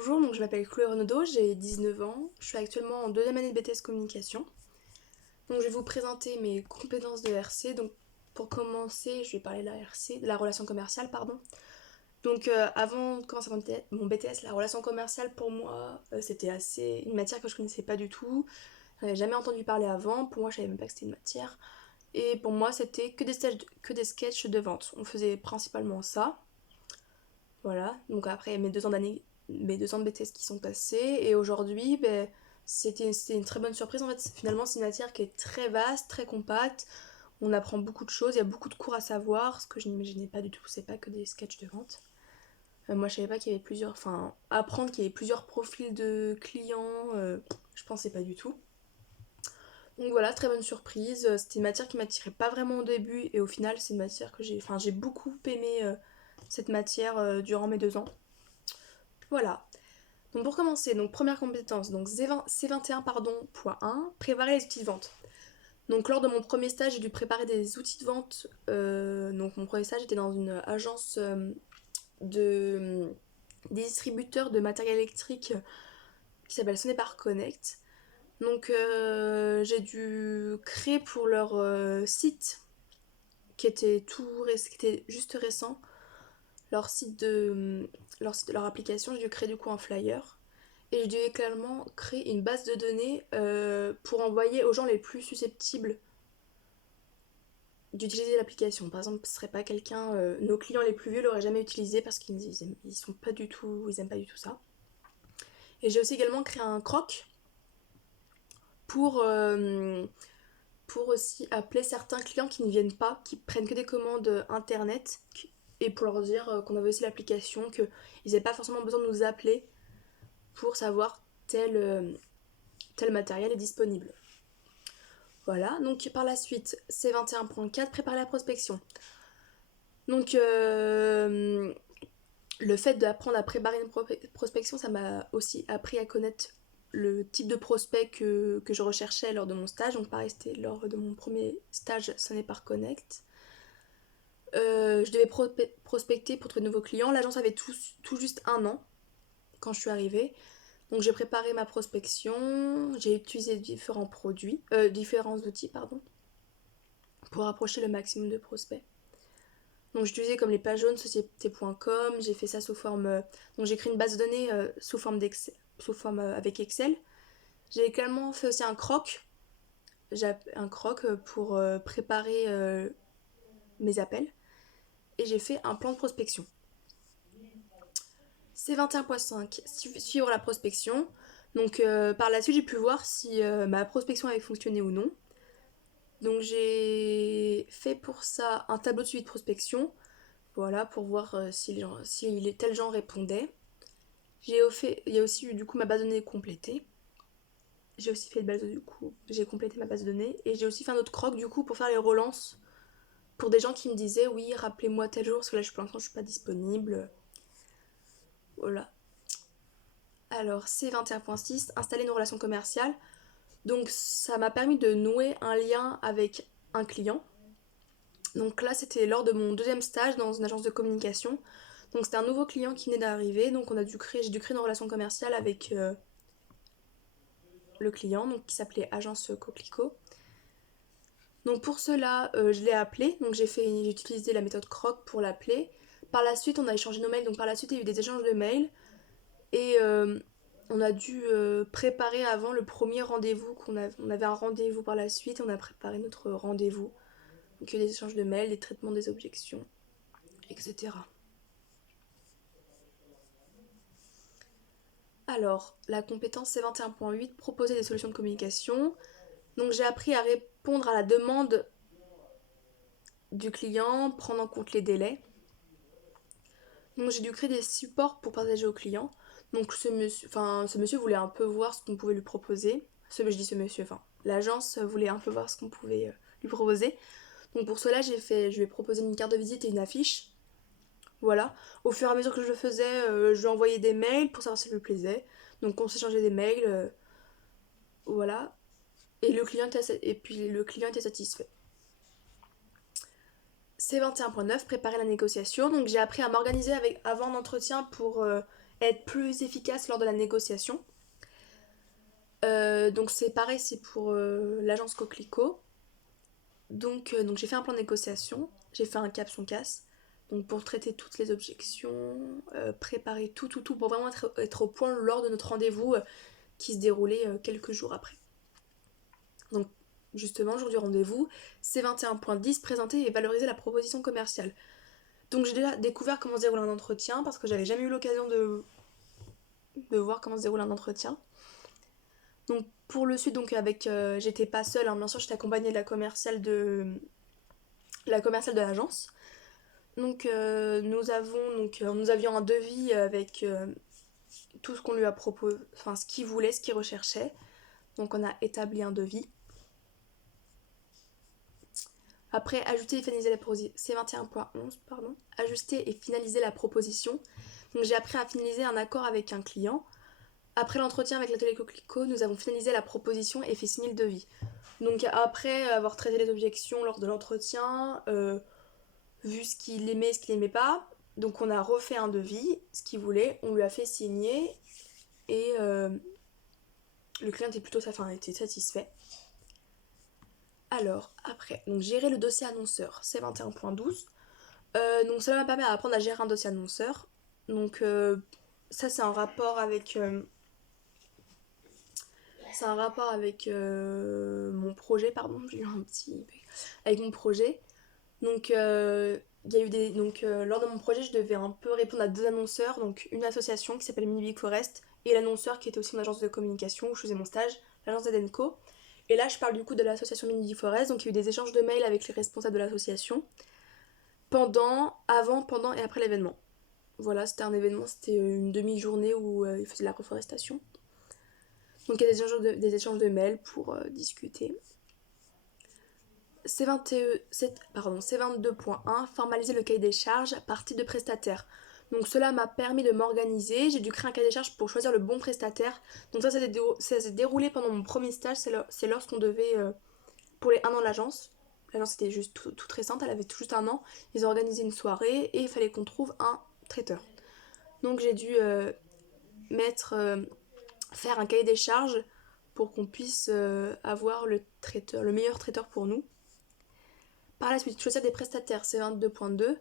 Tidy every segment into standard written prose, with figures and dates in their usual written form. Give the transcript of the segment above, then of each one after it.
Bonjour, donc je m'appelle Chloé Renaudot, j'ai 19 ans, je suis actuellement en deuxième année de BTS Communication. Donc je vais vous présenter mes compétences de RC. Donc pour commencer, je vais parler de la RC, de la relation commerciale, pardon. Donc avant de commencer mon BTS, la relation commerciale pour moi, c'était assez une matière que je connaissais pas du tout. J'en avais jamais entendu parler avant, pour moi je savais même pas que c'était une matière. Et pour moi c'était que des sketchs de vente. On faisait principalement ça. Voilà, donc après mes 2 ans de BTS qui sont passés, et aujourd'hui, c'était une très bonne surprise en fait. Finalement, c'est une matière qui est très vaste, très compacte. On apprend beaucoup de choses, il y a beaucoup de cours à savoir, ce que je n'imaginais pas du tout, c'est pas que des sketchs de vente. Moi, je savais pas qu'il y avait plusieurs. Enfin, apprendre qu'il y avait plusieurs profils de clients, je pensais pas du tout. Donc voilà, très bonne surprise. C'était une matière qui m'attirait pas vraiment au début, et au final, c'est une matière que j'ai. Enfin, j'ai beaucoup aimé cette matière durant mes 2 ans. Voilà. Donc pour commencer, donc première compétence, donc C21 pardon, point 1, préparer les outils de vente. Donc lors de mon premier stage, j'ai dû préparer des outils de vente. Donc mon premier stage était dans une agence de des distributeurs de matériel électrique qui s'appelle Sonepar Connect. Donc j'ai dû créer pour leur site qui était juste récent, leur application. J'ai dû créer du coup un flyer. Et je devais également créer une base de données pour envoyer aux gens les plus susceptibles d'utiliser l'application. Par exemple, ce serait pas quelqu'un, nos clients les plus vieux l'auraient jamais utilisé parce ils sont pas du tout, ils aiment pas du tout ça. Et j'ai aussi également créé un croc pour, euh, pour aussi appeler certains clients qui ne viennent pas, qui prennent que des commandes internet, et pour leur dire qu'on avait aussi l'application, qu'ils n'avaient pas forcément besoin de nous appeler pour savoir tel matériel est disponible. Voilà, donc par la suite, C21.4, préparer la prospection. Donc le fait d'apprendre à préparer une prospection, ça m'a aussi appris à connaître le type de prospect que je recherchais lors de mon stage. Donc pareil, c'était lors de mon premier stage Sonepar Connect. Je devais prospecter pour trouver de nouveaux clients. L'agence avait tout juste 1 an quand je suis arrivée. Donc j'ai préparé ma prospection, j'ai utilisé différents outils, pardon, pour approcher le maximum de prospects. Donc j'utilisais comme les pages jaunes, société.com, j'ai fait ça sous forme. Donc j'ai créé une base de données sous forme d'Excel, avec Excel. J'ai également fait aussi un croc. J'ai un croc pour préparer mes appels. Et j'ai fait un plan de prospection. C21.5, suivre la prospection. Donc par la suite, j'ai pu voir si ma prospection avait fonctionné ou non. Donc j'ai fait pour ça un tableau de suivi de prospection. Voilà, pour voir si tel genre répondait. Il y a aussi eu du coup ma base de données complétée. J'ai aussi fait j'ai complété ma base de données. Et j'ai aussi fait un autre croc du coup pour faire les relances. Pour des gens qui me disaient oui, rappelez-moi tel jour, parce que là pour l'instant je suis pas disponible. Voilà. Alors C21.6, installer une relation commerciale. Donc ça m'a permis de nouer un lien avec un client. Donc là c'était lors de mon deuxième stage dans une agence de communication. Donc c'était un nouveau client qui venait d'arriver, donc j'ai dû créer une relation commerciale avec le client, donc qui s'appelait Agence Coquelicot. Donc pour cela, je l'ai appelé, donc j'ai utilisé la méthode Croc pour l'appeler. Par la suite, on a échangé nos mails, donc par la suite, il y a eu des échanges de mails, et on a dû préparer avant le premier rendez-vous, on avait un rendez-vous par la suite, et on a préparé notre rendez-vous. Donc il y a eu des échanges de mails, des traitements des objections, etc. Alors, la compétence C21.8, proposer des solutions de communication. Donc j'ai appris à répondre à la demande du client, prendre en compte les délais. Donc j'ai dû créer des supports pour partager au client. Donc ce monsieur voulait un peu voir ce qu'on pouvait lui proposer. Je dis ce monsieur, enfin l'agence voulait un peu voir ce qu'on pouvait lui proposer. Donc pour cela je lui ai proposé une carte de visite et une affiche. Voilà. Au fur et à mesure que je le faisais, je lui envoyais des mails pour savoir si ça lui plaisait. Donc on s'échangeait des mails, voilà. Et puis le client était satisfait. C21.9, préparer la négociation. Donc j'ai appris à m'organiser avant l'entretien pour être plus efficace lors de la négociation. Donc c'est pareil, c'est pour l'agence Coquelicot. Donc j'ai fait un plan de négociation, j'ai fait un cap-son-casse. Donc pour traiter toutes les objections, préparer tout pour vraiment être au point lors de notre rendez-vous qui se déroulait quelques jours après. Donc justement, jour du rendez-vous, C21.10, présenter et valoriser la proposition commerciale. Donc j'ai déjà découvert comment se déroule un entretien parce que j'avais jamais eu l'occasion de voir comment se déroule un entretien. Donc pour le sud, donc j'étais pas seule, hein, bien sûr j'étais accompagnée de la commerciale de l'agence. Donc nous avions un devis avec tout ce qu'on lui a proposé, enfin ce qu'il voulait, ce qu'il recherchait. Donc on a établi un devis. Après, ajuster et finaliser la proposition. C21.11, pardon. Ajuster et finaliser la proposition. Donc j'ai appris à finaliser un accord avec un client. Après l'entretien avec l'atelier Coquelicot, nous avons finalisé la proposition et fait signer le devis. Donc après avoir traité les objections lors de l'entretien, vu ce qu'il aimait, ce qu'il n'aimait pas, donc on a refait un devis, ce qu'il voulait, on lui a fait signer et le client était satisfait. Alors, après, donc gérer le dossier annonceur, C21.12. Donc cela m'a permis d'apprendre à gérer un dossier annonceur. Donc ça c'est un rapport avec mon projet, pardon, j'ai eu un petit avec mon projet. Donc il y a eu lors de mon projet, je devais un peu répondre à deux annonceurs, donc une association qui s'appelle Mini Big Forest et l'annonceur qui était aussi mon agence de communication où je faisais mon stage, l'agence Edenco. Et là, je parle du coup de l'association Mini Big Forest, donc il y a eu des échanges de mails avec les responsables de l'association avant, pendant et après l'événement. Voilà, c'était un événement, c'était une demi-journée où ils faisaient de la reforestation. Donc il y a des échanges de mails pour discuter. C22.1, formaliser le cahier des charges par type de prestataire. Donc cela m'a permis de m'organiser, j'ai dû créer un cahier des charges pour choisir le bon prestataire. Donc ça s'est déroulé pendant mon premier stage, c'est lorsqu'on devait, pour les 1 an de l'agence, l'agence était juste toute récente, elle avait tout juste 1 an, ils ont organisé une soirée et il fallait qu'on trouve un traiteur. Donc j'ai dû faire un cahier des charges pour qu'on puisse avoir le meilleur traiteur pour nous. Par la suite, choisir des prestataires, c'est 22.2.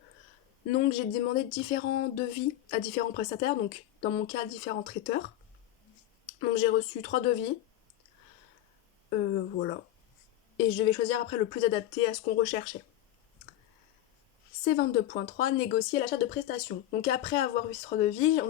Donc j'ai demandé différents devis à différents prestataires, donc dans mon cas différents traiteurs. Donc j'ai reçu 3 devis. Voilà. Et je devais choisir après le plus adapté à ce qu'on recherchait. C22.3, négocier l'achat de prestations. Donc après avoir eu ces 3 devis, on